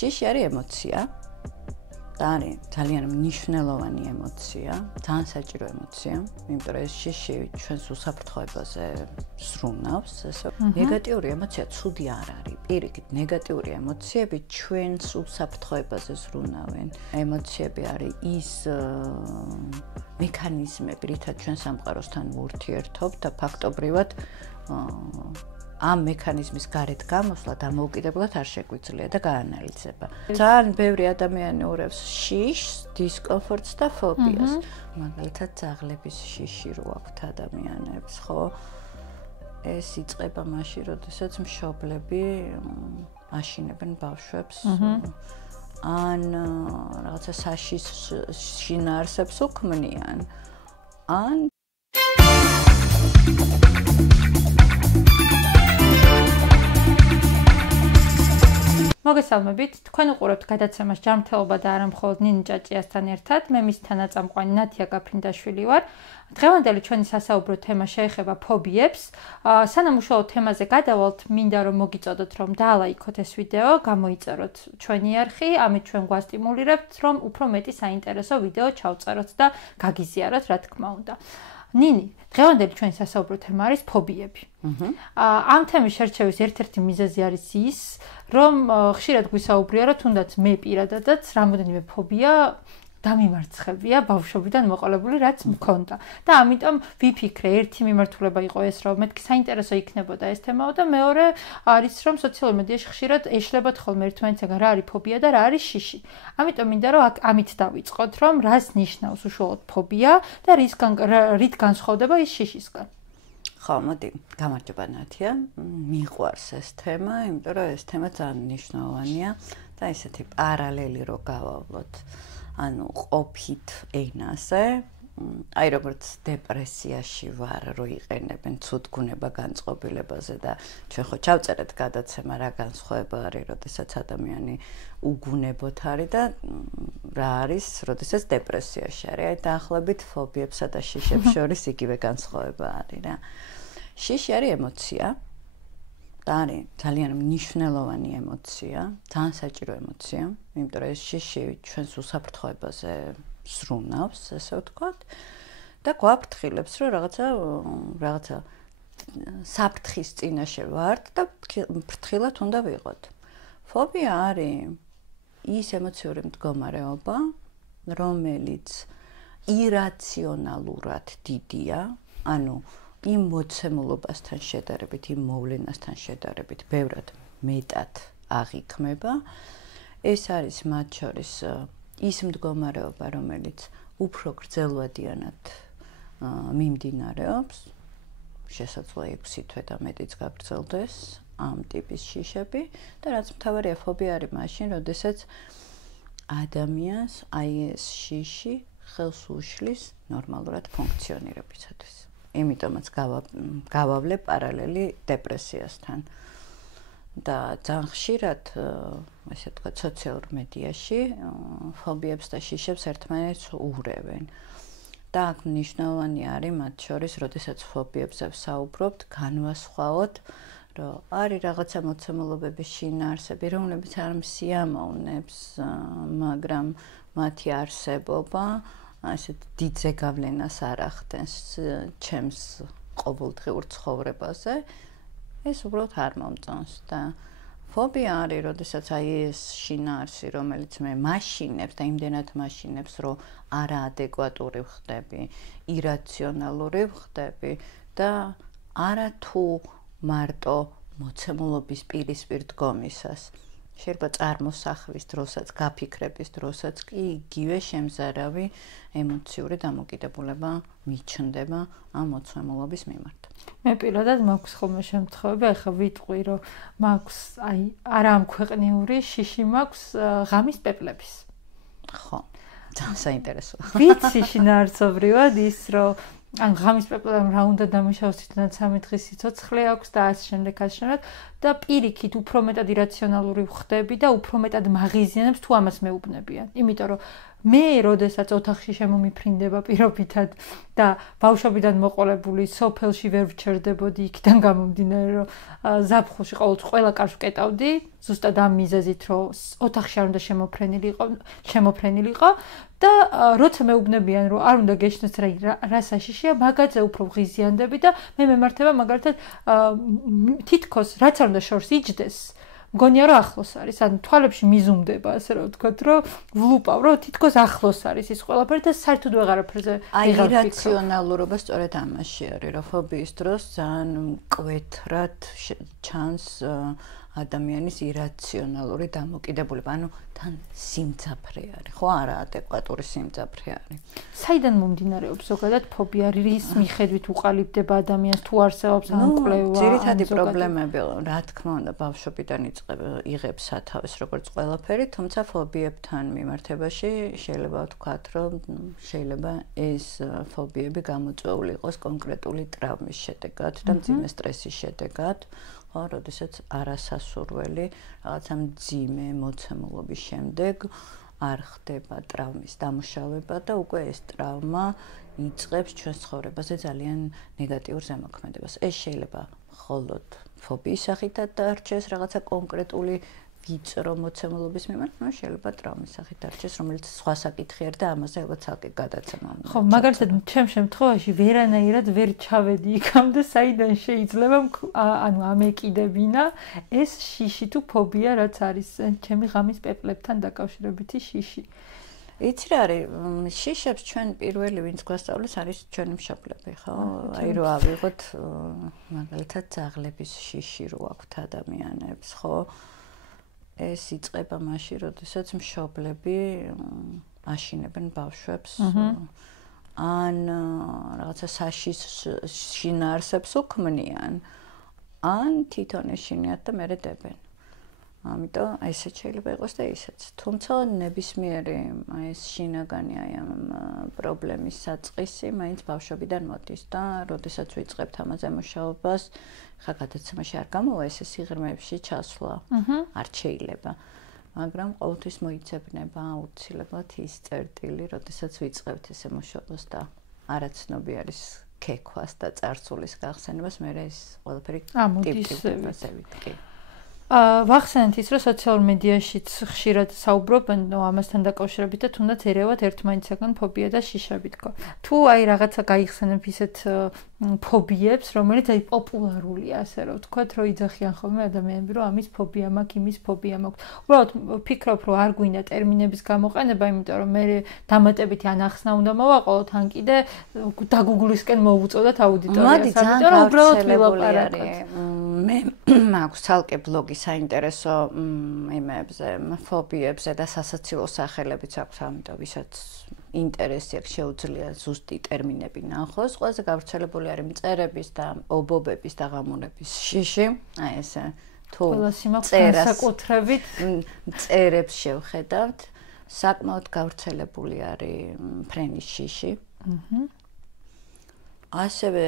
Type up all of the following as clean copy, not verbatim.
შიში არის ემოცია. და არის ძალიან მნიშვნელოვანი ემოცია, ძალიან საჭირო ემოცია, იმიტომ რომ ეს შიში ჩვენს უსაფრთხოებაზე ზრუნავს, ესე ნეგატიური ემოცია ცუდი არ არის. პირიქით, ნეგატიური ემოციები ჩვენს უსაფრთხოებაზე ზრუნავენ. ემოციები არის ის მექანიზმები, რითაც ჩვენ სამყაროსთან ვურთიერთობთ და ფაქტობრივად ამ მექანიზმის გარეთ გამოსვლა დამოუკიდებლად არ შეგვიძლია და გაანალიზება. ძალიან ბევრი ადამიანი ურევს შიშს, დისკომფორტს და ფობიას. მაგალითად, ძაღლების შიში რო აქვთ ადამიანებს, ხო? ეს იწყება მაშინ, როდესაც მშობლები აშინებენ ბავშვებს. ან რაღაცა საშიშ შინაარსებს უქმნიან. ან მოგესალმებით, თქვენ უყურებთ გადაცემას ჯანმრთელობა და არა მხოლოდ ნინი ჭაჭიასთან ერთად. მე მის თანაწამყვანი ნათია გაფრინდაშვილი ვარ. დღევანდელი ჩვენი სასაუბრო თემა შეეხება ფობიებს. სანამ უშუალო თემაზე გადავალთ, მინდა რომ მოგიწოდოთ, რომ დაალაიქოთ ეს ვიდეო, გამოიწეროთ ჩვენი არხი, ამით ჩვენ გვასტიმულირებთ, რომ უფრო მეტი საინტერესო ვიდეო ჩავწეროთ და გაგიზიაროთ, რა თქმა უნდა. ნინი, დღევანდელი ჩვენი სასაუბრო თემა არის ფობიები. ამ თემის შერჩევის ერთ-ერთი მიზეზი არის ის, რომ ხშირად გვისაუბრია, რომ თუნდაც მე პირადადაც რამოდენიმე ფობია დამიმარცხებია ბავშვობიდან მოყოლებული, რაც მქონდა. და ამიტომ ვიფიქრე, ერთი მიმართულება იყო ეს, რომ მეთქი საინტერესო იქნებოდა ეს თემაო და მეორე არის, რომ სოციალურ მედიაში ხშირად ეშლებათ ხოლმე ერთმანეთსაგან რა არის ფობია და რა არის შიში. ამიტომ მინდა რომ ამით დავიწყოთ, რომ რას ნიშნავს უშუალოდ ფობია და რით განსხვავდება ის შიშისგან. ხო, მოდი, გამარჯობა ნათია. მიყვარს ეს თემა, იმიტომ რომ ეს თემა ძალიან მნიშვნელოვანია და ესეთი პარალელი რო გავავლოთ. ანუ ყოფით ენაზე, აი როგორც დეპრესიაში ვარ, რო იყენებენ ცუდგუნება განწყობილებაზე და ჩვენ ხო ჩავწერეთ გადაცემა რა განსხვავება არის, როდესაც ადამიანი უგუნებოთ არის და რა არის, როდესაც დეპრესიაში არის. აი დაახლოებით ფობიებსა და შიშებს შორის იგივე განსხვავება არის რა. შიში არის ემოცია. და არის ძალიან მნიშვნელოვანი ემოცია, ძალიან საჭირო ემოცია, იმიტომ რომ ეს შიში ჩვენს უსაფრთხოებაზე ზრუნავს, ესე ვთქვათ, და გვაფრთხილებს, რომ რაღაცა საფრთხის წინაშე ვართ და ფრთხილად უნდა ვიყოთ. ფობია არის ის ემოციური მდგომარეობა, რომელიც ირაციონალურად დიდია, ანუ იმ მოცემულობასთან შედარებით, იმ მოვლენასთან შედარებით, ბევრად მეტად აღიქმება. ეს არის მათ შორის ის მდგომარეობა, რომელიც უფრო გრძელვადიანად მიმდინარეობს. შესაძლოა 6 თვე და მეტიც გაგრძელდეს ამ ტიპის შიშები და რაც მთავარია, ფობია არის მაშინ, როდესაც ადამიანს აი ეს შიში ხელს უშლის ნორმალურად ფუნქციონირებისათვის. იმიტომაც გავავლე პარალელი დეპრესიასთან. და ძალიან ხშირად, ესე ვთქვათ, სოციალურ მედიაში ფობიებს და შიშებს ერთმანეთს ურევენ. და აქ მნიშვნელოვანი არის მათ შორის, როდესაც ფობიებზე ვსაუბრობთ, განვასხვაოთ, რომ არის რაღაცა მოცემულობების შინაარსები, რომლებიც არ მსიამოვნებს, მაგრამ მათი არსებობა ასეთ დიდ ზეგავლენას არ ახდენს ჩემს ყოველდღიურ ცხოვრებაზე, ეს უბრალოდ არ მომწონს და ფობია არის, როდესაც აი ეს შინაარსი, რომელიც მე მაშინებს და იმდენად მაშინებს, რომ არაადეკვატური ვხდები, ირაციონალური ვხდები და არა თუ მარტო მოცემულობის პირისპირ დგომისას. შეიძლება წარმოსახვის დროსაც, გაფიქრების დროსაც კი იგივე შემზარავი ემოციური დამოკიდებულება მიჩნდება ამ მოცემულობის მიმართ. მე პირადად მაქვს ხოლმე შემთხვევები, ახლა ვიტყვი, რომ მაქვს აი არამქვეყნიური შიში მაქვს ღამის პეპლების. ხო, ძალიან საინტერესოა. ვიცი შინაარსობრივად ის, რომ ან ღამის პეპლამ რა უნდა დამიშავოს თვითონაც 3 დღის სიცოცხლე აქვს და ასე შემდეგ და პირიქით უფრო მეტად ირაციონალური ვხდები და უფრო მეტად მაღიზიანებს თუ ამას მეუბნებიან. იმიტომ რომ მე როდესაც ოთახში შემომიფრინდება პირობითად და ბავშვობიდან მოყოლებული სოფელში ვერ ვჩერდებოდი იქიდან გამომდინარე რომ ზაფხულში ყოველთვის ყველა კარს ვკეტავდი ზუსტად ამ მიზეზით რომ ოთახში არ უნდა შემოფრენილიყო და როცა მეუბნებიან რომ არ უნდა გეშნეს რა საშიშია მაგაზე უფრო ვღიზიანდები და მე მემართება მაგალითად თითქოს რაც არ უნდა შორს იჯდეს მგონია რომ ახლოს არის, ანუ თვალებში მიზუმდება, ასე რომ ვთქვათ, რომ ვლუპავ, რომ თითქოს ახლოს არის ის ყველაფერი და საერთოდ ვეღარაფერზე ვიღარ ვფიქრობ. ირაციონალურობა სწორედ ამაში არის, რომ ფობიის დროს ძალიან მკვეთრად ჩანს ადამიანის ირაციონალური დამოკიდებულება, ანუ თან სიმძაფრე არის, ხო, არაადეკვატური სიმძაფრე არის. საიდან მომდინარეობს ზოგადად ფობია, რის მიხედვით უყალიბდება ადამიანს თუ არსებობს ან კვლევა? ძირითადი პრობლემები, რა თქმა უნდა, ბავშვობიდან იღებს სათავეს როგორც ყველაფერი, თუმცა ფობიებთან მიმართებაში შეიძლება ვთქვათ, რომ შეიძლება ეს ფობიები გამოწვეული იყოს კონკრეტული ტრავმის შედეგად და მძიმე სტრესის შედეგად. ხო, როდესაც არასასურველი რაღაცა მძიმე მოცემულობის შემდეგ არ ხდება ტრავმის დამუშავება და უკვე ეს ტრავმა იწყებს ჩვენს ცხოვრებაზე ძალიან ნეგატიურ ზემოქმედებას. ეს შეიძლება მხოლოდ ფობიის სახითაც დარჩეს რაღაცა კონკრეტული ვიწრო მოცემულობის მიმართ, но შეიძლება ტრავმის სახით დარჩეს, რომელიც სხვა საკითხი არის და ამაზე ალბათ ცალკე გადაცემა უნდა. ხო, მაგალითად, ჩემ შემთხვევაში ვერანაირად ვერ ჩავედი იქამდე, საიდან შეიძლება ანუ ამეკიდებინა ეს შიში თუ ფობია, რაც არის ჩემი ღამის პეპლებთან დაკავშირებითი შიში. იცი რა არის, შიშებს ჩვენ პირველი ვინც გვასწავლეს არის ჩვენი მშობლები, ხო? აი რომ ავიღოთ მაგალითად ძაღლების შიში რო აქვთ ადამიანებს, ხო? ეს იწყება მაშინ, როდესაც მშობლები აშინებენ ბავშვებს ან რაღაცა საშის შინაარსებს უქმნიან, ან თვითონ ეშინიათ და მერე დებენ. ამიტომ ესეც შეიძლება იყოს და ისეც. თუმცა ნებისმიერი ეს შინაგანი აი ამ პრობლემის საწყისი მაინც ბავშვობიდან მოდის და როდესაც ვიწყებთ ამაზე მუშაობას, ხა გადაცემაში არ გამოვა ეს სიღრმეებში ჩასვლა. არ შეიძლება. მაგრამ ყოველთვის მოიცებნება აუცილებლად ის წერტილი, როდესაც ვიწყებთ ესე მუშაობას და არაცნობი არის ქექვას და წარსულის გახსენებას, მე ეს ყველაფერი ტიპტიპებასებით კი. ვახსენეთ ის, რომ სოციალურ მედიაშიც ხშირად საუბრობენ ამასთან დაკავშირებით და თუნდაც ერევათ ერთმანეთისაგან ფობია და შიშები თქო. თუ აი რაღაცა გაიხსენებ ისეთ ფობიებს, რომელიც აი პოპულარულია, ასე რომ ვთქვათ, რომ იძახიან ხოლმე ადამიანები, რომ ამის ფობია მაქვს, იმის ფობია მაქვს. უბრალოდ ვფიქრობ, რომ არ გვინდა ტერმინების გამოყენება, იმიტომ რომ მე დამატებითი ან ახსნა უნდა მოვაყოლოთ, ან კიდე დაგუგლისკენ მოვუწოდოთ აუდიტორიას, ამიტომ რომ უბრალოდ ვილაპარაკოთ. მე მაქვს ცალკე ბლოგი საინტერესო იმებზე, ფობიებზე და სასაცილო სახელებიც აქვს, ამიტომ ვისაც ინტერესი აქვს შეუძლია ზუსტი ტერმინები ნახოს. ყველაზე გავრცელებული არის მწერების და ობობების და ღამურების შიში. აი ესე თუ წერას წერებს შევხედავთ, საკმაოდ გავრცელებული არის ფრენის შიში. ასევე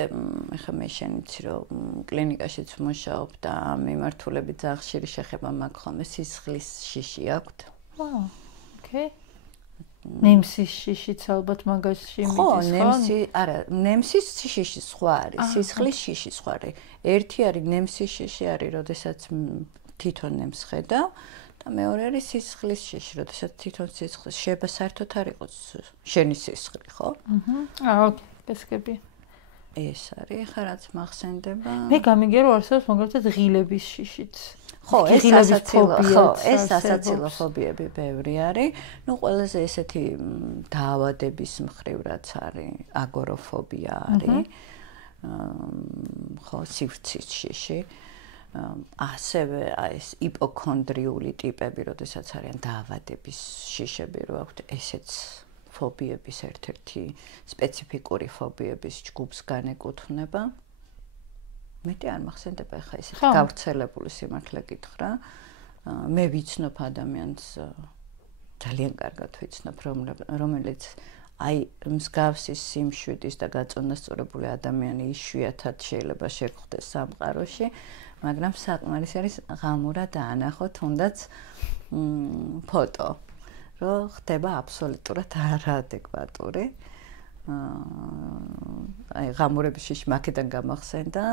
ეხლა მე შენიცი რომ კლინიკაშიც ვმუშაობ და მიმართულებით ძალიან ხშირი შეხება მაქვს ხოლმე სისხლის შიში აქვთ. ოკეი. ნემსის შიშიც ალბათ მაგაში მიდის, ხო? ნემსი, არა, ნემსის შიში სხვა არის, სისხლის შიში სხვა არის. ერთი არის ნემსის შიში არის, როდესაც თვითონ ნემს ხედავ და მეორე არის სისხლის შიში, როდესაც თვითონ სისხლის შეიძლება საერთოდ არ იყოს შენი სისხლი, ხო? ოკეი, გასაგებია. ეს არის, ხა რაც მახსენდება. მე გამიგე რომ არსებობს მაგალითად ღილების შიშიც. ხო, ეს სასაცილო ფობიები ბევრი არის. ნუ ყველაზე ესეთი დაავადების მხრივ რაც არის, აგოროფობია არის. ხო, სივრცის შიში. ასევე ეს იპოქონდრიული ტიპები, როდესაც არიან დაავადების შიშები რო აქვთ, ესეც ფობიების ერთ-ერთი სპეციფიკური ფობიების ჯგუფს განეკუთვნება. მეტი არ მახსენდება ხა ისეთი გავრცელებული სიმართლე გითხრა. მე ვიცნობ ადამიანს ძალიან კარგად ვიცნობ, რომელიც აი მსგავსი სიმშვიდის და გაწონასწორებული ადამიანი იშვიათად შეიძლება შეხვდეს სამყაროში, მაგრამ საკმარისი არის ღამურად დაანახო თუნდაც ფოტო. რომ ხდება აბსოლუტურად არაადეკვატური. აი ღამურების შიში მაქედან გამახსენდა,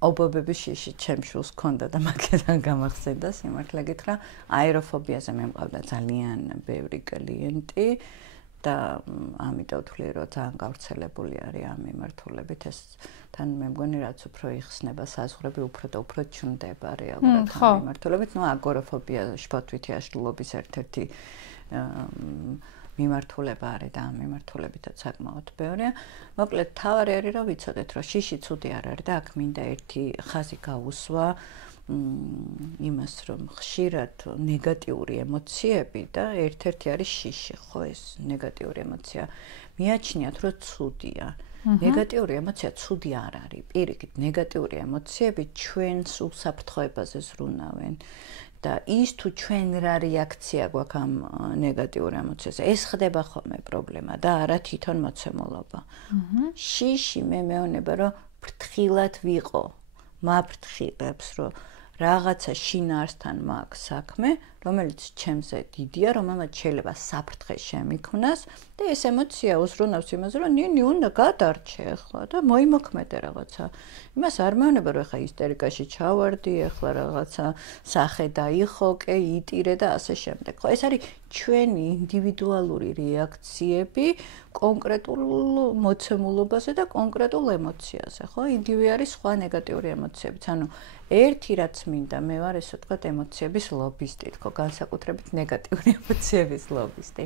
ობობების შიში ჩემს შულს ჰქონდა და მაქედან გამახსენდა, სიმართლე გითხრა, აეროფობიაზე მე მყავდა ძალიან ბევრი კლიენტი და ამიტომ ვთვლი, რომ ძალიან გავრცელებული არის ამ მიმართულებით ეს თან მე მგონი რაც უფრო იხსნება საზღვრები, უფრო და უფრო ჩნდება რეალურად ამ მიმართულებით. ნუ აგორაფობია შფოთვითი აშლილობის ერთ-ერთი მიმართულება არის და ამ მიმართულებითაც საკმაოდ ბევრია. მოკლედ, თავარი არის რომ ვიცოდეთ, რომ შიში ცუდი არ არის და აქ მინდა ერთი ხაზი გაუსვა იმას, რომ ხშირად ნეგატიური ემოციები და ერთ-ერთი არის შიში, ხო ეს ნეგატიური ემოცია. მიაჩნიათ, რომ ცუდია. ნეგატიური ემოცია ცუდი არ არის. პირიქით, ნეგატიური ემოციები ჩვენს უსაფრთხოებაზე ზრუნავენ. და ის თუ ჩვენ რა რეაქცია გვაქვს ამ ნეგატიურ ემოციაზე, ეს ხდება ხოლმე პრობლემა და არა თვითონ მოცემულობა. შიში მე მეუბნება, რომ ფრთხილად ვიყო, მაფრთხილებს, რომ რაღაცა შინაარსთან მაქვს საქმე, რომელიც ჩემზე დიდია, რომელმაც შეიძლება საფრთხე შემიქმნას და ეს ემოცია უზრუნავს იმაზე, რომ ნინი უნდა გადარჩე ახლა და მოიმოქმედე რაღაცა. იმას არ მეუბნება, რომ ახლა ისტერიკაში ჩავარდი, ახლა რაღაცა სახე დაიხოკე, იტირე და ასე შემდეგ. ხო, ეს არის ჩვენი ინდივიდუალური რეაქციები კონკრეტულ მოცემულობაზე და კონკრეტულ ემოციაზე, ხო? იგივე არის სხვა ნეგატიური ემოციებიც. ანუ ერთი რაც მინდა, მე ვარ ესე ვთქვათ ემოციების ლობისტი, თქო, განსაკუთრებით ნეგატიური ემოციების ლობისტი.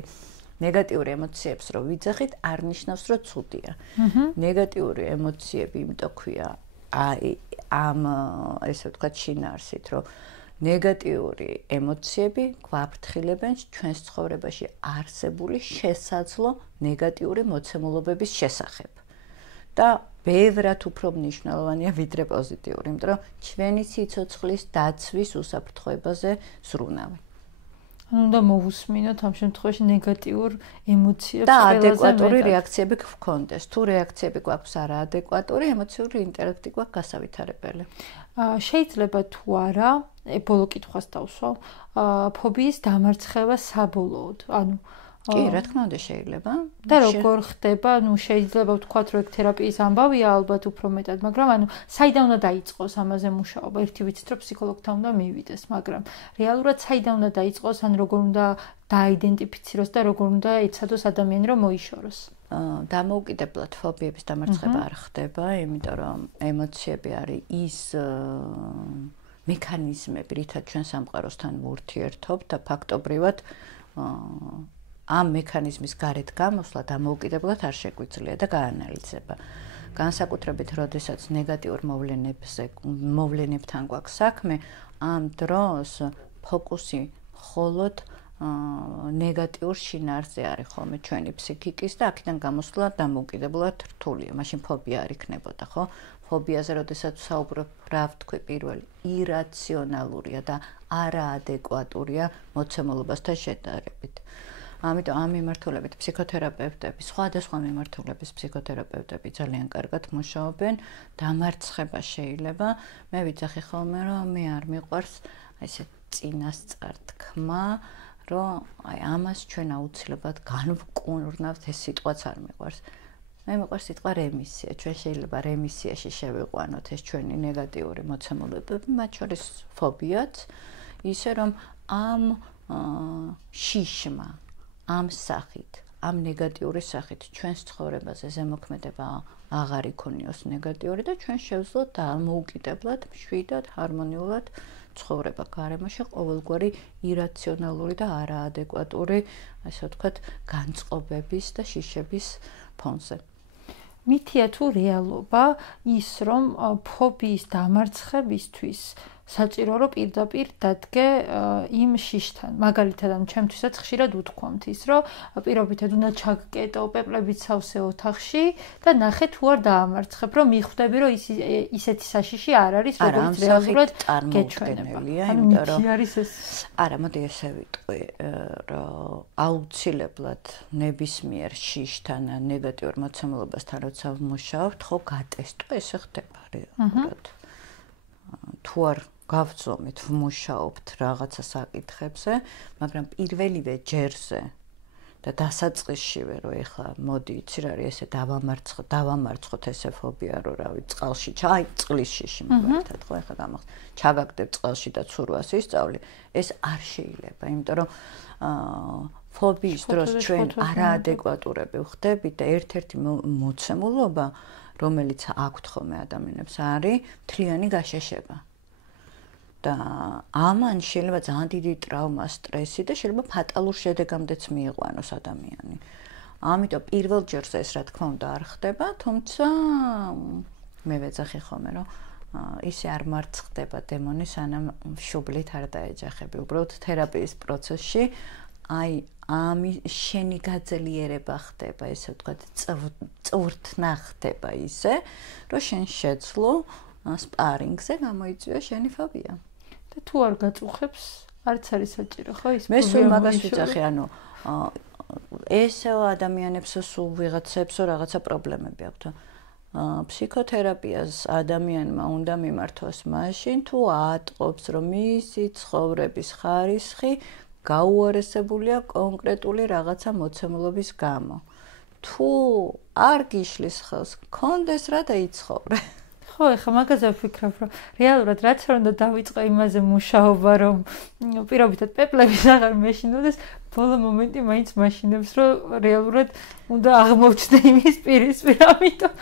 ნეგატიური ემოციებს რო ვიძახით, არ ნიშნავს, რომ ცუდია. ნეგატიური ემოციები, იმიტომ ქვია, აი ამ ესე ვთქვათ შინაარსით, რომ ნეგატიური ემოციები გვაფრთხილებენ ჩვენს ცხოვრებაში არსებული შესაძლო ნეგატიური მოცემულობების შესახებ. და ბევრად უფრო მნიშვნელოვანია ვიდრე პოზიტიური, იმიტომ რომ ჩვენი სიცოცხლის დაცვის უსაფრთხოებაზე ზრუნავენ. უნდა მოვუსმინოთ ამ შემთხვევაში ნეგატიურ ემოციებს და ადეკვატური რეაქციები გქონდეს. თუ რეაქციები გვაქვს არაადეკვატური, ემოციური ინტელექტი გვაქვს გასავითარებელი. შეიძლება თუ არა, ბოლო კითხვას დავსვამ, ფობიის დამარცხება საბოლოოდ. ანუ კი, რა თქმა უნდა შეიძლება. და როგორ ხდება? ნუ შეიძლება ვთქვათ, რომ თერაპიის ამბავია ალბათ უფრო მეტად, მაგრამ ანუ საიდან უნდა დაიწყოს ამაზე მუშაობა? ერთი ვიცით, რომ ფსიქოლოგთან უნდა მივიდეს, მაგრამ რეალურად საიდან უნდა დაიწყოს, ან როგორ უნდა დააიდენტიფიციროს და როგორ უნდა ეცადოს ადამიანი, რომ მოიშოროს? დამოუკიდებლად ფობიების დამარცხება არ ხდება, იმიტომ რომ ემოციები არის ის მექანიზმები, რითაც ჩვენ სამყაროსთან ვურთიერთობთ და ფაქტობრივად ამ მექანიზმის გარეთ გამოსვლა დამოუკიდებლად არ შეგვიძლია და გაანალიზება. განსაკუთრებით, როდესაც ნეგატიურ მოვლენებთან გვაქვს საქმე, ამ დროს ფოკუსი მხოლოდ ნეგატიურ შინაარსზე არის ხოლმე ჩვენი ფსიქიკის და აქედან გამოსვლა დამოუკიდებლად რთულია. მაშინ ფობია არ იქნებოდა, ხო? ფობიაზე, როდესაც ვსაუბრობ, რა ვთქვი პირველი, ირაციონალურია და არაადეკვატურია მოცემულობასთან შედარებით. ამიტომ ამ მიმართულებით ფსიქოთერაპევტები, სხვადასხვა მიმართულების ფსიქოთერაპევტები ძალიან კარგად მუშაობენ. დამარცხება შეიძლება. მე ვიცახი ხოლმე, რომ მე არ მიყვარს ესე წინასწარ თქმა, რომ აი ამას ჩვენ აუცილებლად განვკურნავთ, ეს სიტყვაც არ მიყვარს. მე მიყვარს სიტყვა რემისია. ჩვენ შეიძლება რემისიაში შევიყვანოთ ეს ჩვენი ნეგატიური მოცემულობები, მათ შორის ფობიაც, ისე რომ ამ შიშმა ამ სახით, ამ ნეგატიური სახით ჩვენს ცხოვრებაზე ზემოქმედება აღარ იქონიოს ნეგატიური და ჩვენ შევძლოთ დამოუკიდებლად, მშვიდად, ჰარმონიულად ცხოვრება გარემოში ყოველგვარი ირაციონალური და არაადეკვატური, ასე ვთქვათ, განწყობების და შიშების ფონზე. მითია თუ რეალობა ის, რომ ფობიის დამარცხებისთვის საჭირო რომ პირდაპირ დადგე იმ შიშთან. მაგალითად, ამ ჩემთვისაც ხშირად უთქვამთ ის, რომ პირობითად უნდა ჩაგკეტო პეპლებით სავსე ოთახში და ნახე თუ არ დაამარცხებ, რომ მიხვდები, რომ ისეთი საშიში არ არის, როგორც რეალურად გეჩვენება. იმიტომ რომ არის ეს არა, მოდი ესე ვიტყვი, რომ აუცილებლად ნებისმიერ შიშთან, ნეგატიურ მოცემულობასთან როცა ვმუშაობთ, ხო გატესტო, ესე ხდება რეალურად. თუ არ გავწომით, ვმუშაობთ რაღაცა საკითხებზე, მაგრამ პირველივე ჯერზე და დასაწყისშივე რომ ეხლა მოდი იცი რა არის ესე დავამარცხოთ ესე ფობია რომ რავი წყალში წყლის შიში მაგალითად ხო ეხლა გამახსოვს ჩავაგდებ წყალში და ცურვას ისწავლი ეს არ შეიძლება იმიტომ რომ ფობიის დროს ჩვენ არაადეკვატურები ვხდებით და ერთ-ერთი მოცემულობა რომელიც აქვთ ხოლმე ადამიანებს არის მთლიანი გაშეშება და ამან შეიძლება ძალიან დიდი ტრავმა, სტრესი და შეიძლება ფატალურ შედეგამდეც მიიყვანოს ადამიანი. ამიტომ პირველ ჯერზე ეს რა თქმა უნდა არ ხდება, თუმცა მე ვეძახი ხოლმე რომ ისე არ მარცხდება დემონი, სანამ შუბლით არ დაეჯახები. უბრალოდ თერაპიის პროცესში აი ამი შენი გაძლიერება ხდება, ესე ვთქვათ, წვრთნა ხდება ისე, რომ შენ შეძლო სპარინგზე გამოიწვია შენი ფობია. თუ არ გაწუხებს, არც არის საჭირო, ხო ის? მე სულ მაგას ვიძახი, ანუ ესეო ადამიანებს სულ ვიღაცებს რაღაცა პრობლემები აქვთ. ფსიქოთერაპიას ადამიანმა უნდა მიმართოს მაშინ, თუ ატყობს, რომ მისი ცხოვრების ხარისხი გაუარესებულია კონკრეტული რაღაცა მოცემულობის გამო. თუ არ გიშლის ხელს, კონდეს რა დაიცხოვრე. ხო, ეხლა მაგაზე ვფიქრობ, რომ რეალურად რაც არ უნდა დავიწყო იმაზე მუშაობა, რომ პირობითად პეპლების აღარ მეშინოდეს, ბოლო მომენტი მაინც მაშინებს, რომ რეალურად უნდა აღმოჩნდე იმის პირისპირ, ამიტომ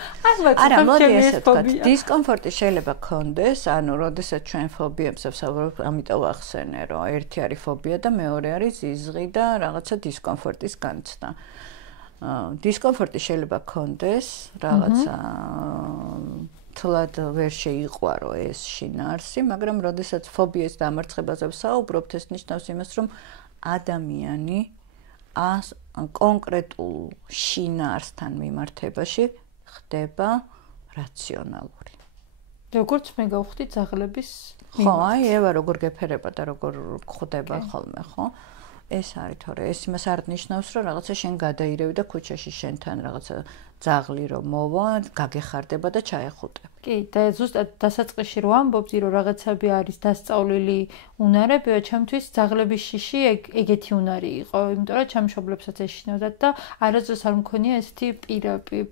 არა, მოდი ესე ვთქვათ, დისკომფორტი შეიძლება გქონდეს, ანუ როდესაც ჩვენ ფობიებზე ვსაუბრობთ, ამიტომ ახსენე, რომ ერთი არის ფობია და მეორე არის ზიზღი და რაღაცა დისკომფორტის განცდა. დისკომფორტი შეიძლება გქონდეს, რაღაცა თლად ვერ შეიყვარო ეს შინაარსი, მაგრამ როდესაც ფობიის დამარცხებაზე ვსაუბრობთ, ეს ნიშნავს იმას, რომ ადამიანი კონკრეტულ შინაარსთან მიმართებაში ხდება რაციონალური. როგორც მე გავხდი ძაღლების ხო, აი ევა როგორ გეფერება და როგორ ხვდება ხოლმე, ხო? ეს არის თორე ეს იმას არ ნიშნავს, რომ რაღაცა შენ გადაირევი და ქუჩაში შენთან რაღაცა ძაღლი რომ მოვა, გაგეხარდება და ჩაეხუტებ. კი, და ზუსტად დასაწყისში რომ ამბობდი, რომ რაღაცები არის დასწავლილი უნარებია, ჩემთვის ძაღლების შიში ეგეთი უნარი იყო, იმიტომ რომ ჩემ მშობლებსაც ეშინოდათ და არასდროს არ მქონია ესეთი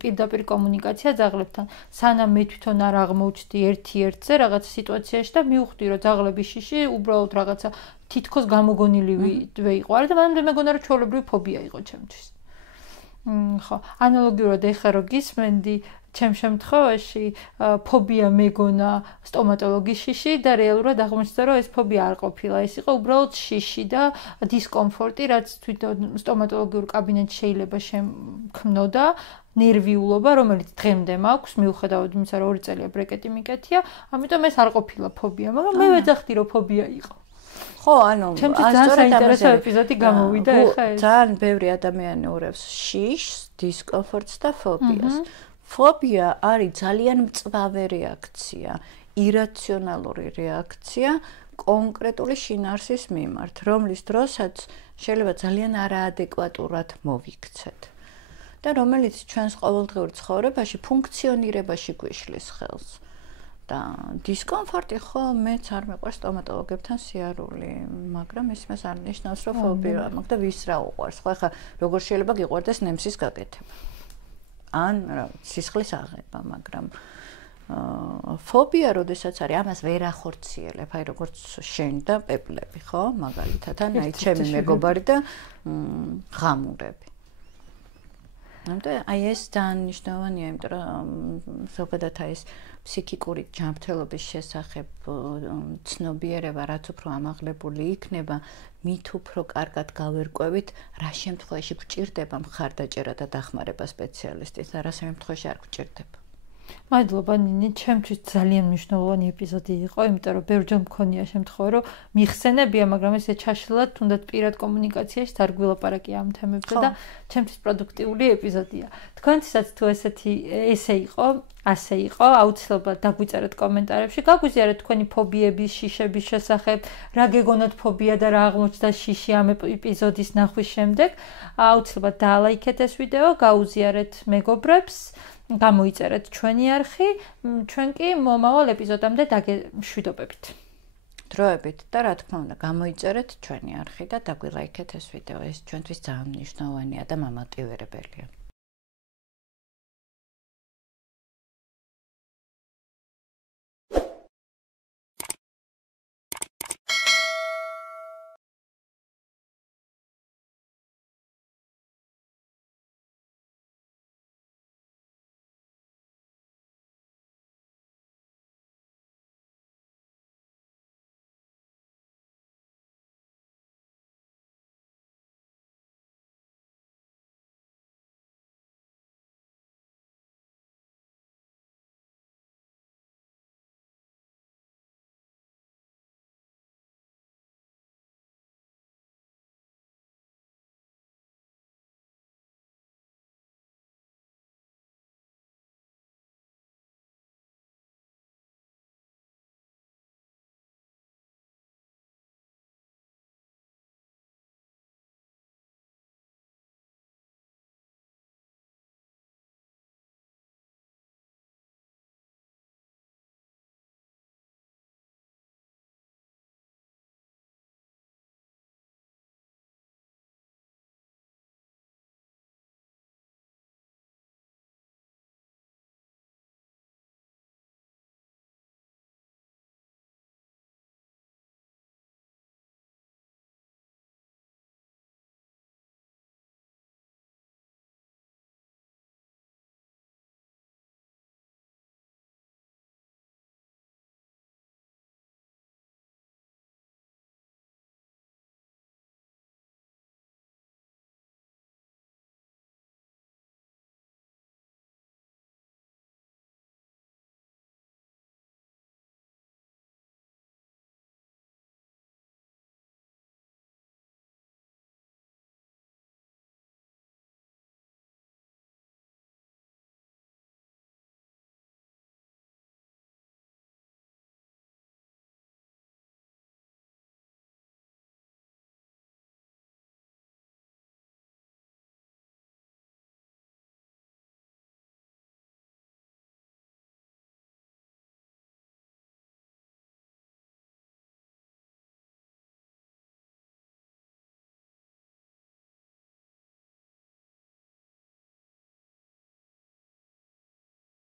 პირდაპირ კომუნიკაცია ძაღლებთან. სანამ მე თვითონ არ აღმოჩნდი ერთ-ერთზე რაღაც სიტუაციაში და მივხვდი, რომ ძაღლების შიში უბრალოდ რაღაცა თითქოს გამოგონილივე იყო. და მანამდე მეგონა რომ ჩვეულებრივი ფობია იყო ჩემთვის. ხო, ანალოგიურად ეხლა რომ გისმენდი, ჩემ შემთხვევაში ფობია მეგონა სტომატოლოგის შიში და რეალურად აღმოჩნდა რომ ეს ფობია არ ყოფილა, ეს იყო უბრალოდ შიში და დისკომფორტი, რაც თვითონ სტომატოლოგიურ კაბინეტში შეიძლება შემქმნოდა, ნერვიულობა, რომელიც დღემდე მაქვს, მიუხედავად იმისა, რომ 2 წელია ბრეკეტი მიკეთია, ამიტომ ეს არ ყოფილა ფობია, მაგრამ მე ვეძახდი რომ ფობია იყო. ხო, ანუ ძალიან საინტერესო ეპიზოდი გამოვიდა ეხლა ეს. ძალიან ბევრი ადამიანი ურევს შიშს, დისკომფორტს და ფობიას. ფობია არის ძალიან მწვავე რეაქცია, ირაციონალური რეაქცია კონკრეტული შინაარსის მიმართ, რომლის დროსაც შეიძლება ძალიან არაადეკვატურად მოვიქცეთ და რომელიც ჩვენს ყოველდღიურ ცხოვრებაში ფუნქციონირებაში გვიშლის ხელს. და დისკომფორტი ხო მეც არ მეყვარს სტომატოლოგებთან სიარული, მაგრამ ის მას არ ნიშნავს, რომ ფობია მაქვს და ვის რა უყვარს. ხო, ახლა როგორ შეიძლება გიყვარდეს ნემსის გაკეთება? ან რა, სისხლის აღება, მაგრამ ფობია როდესაც არის, ამას ვერ ახორციელებ, აი როგორც შენ და პეპლები, ხო, მაგალითად, ან აი ჩემი მეგობარი და ღამურები. აი ეს ძალიან მნიშვნელოვანია, იმიტომ რომ ზოგადად აი ეს ფსიქიკური ჯანმრთელობის შესახებ ცნობიერება რაც უფრო ამაღლებული იქნება, მით უფრო კარგად გავერკვევით, რა შემთხვევაში გვჭირდება მხარდაჭერა და დახმარება სპეციალისტის და რა შემთხვევაში არ გვჭირდება. მადლობა ნინი, ჩემთვის ძალიან მნიშვნელოვანი ეპიზოდი იყო, იმიტომ რომ ბევრჯერ მქონია შემთხვევა, რომ მიხსენებია, მაგრამ ესე ჩაშლილად თუნდაც პირად კომუნიკაციაში არ გვილაპარაკია ამ თემებზე და ჩემთვის პროდუქტიული ეპიზოდია. თქვენთვისაც თუ ესე იყო, ასე იყო, აუცილებლად დაგვიწერეთ კომენტარებში, გაგვიზიარეთ თქვენი ფობიების, შიშების შესახებ, რა გეგონათ ფობია და რა აღმოჩნდა შიში ამ ეპიზოდის ნახვის შემდეგ. აუცილებლად დაალაიქეთ ეს ვიდეო, გაუზიარეთ მეგობრებს. გამოიწერეთ ჩვენი არხი, ჩვენ კი მომავალ ეპიზოდამდე დაგემშვიდობებით. დროებით და რა თქმა უნდა, გამოიწერეთ ჩვენი არხი და დაგვილაიქეთ ეს ვიდეო. ეს ჩვენთვის ძალიან მნიშვნელოვანია და მომოტივირებელია.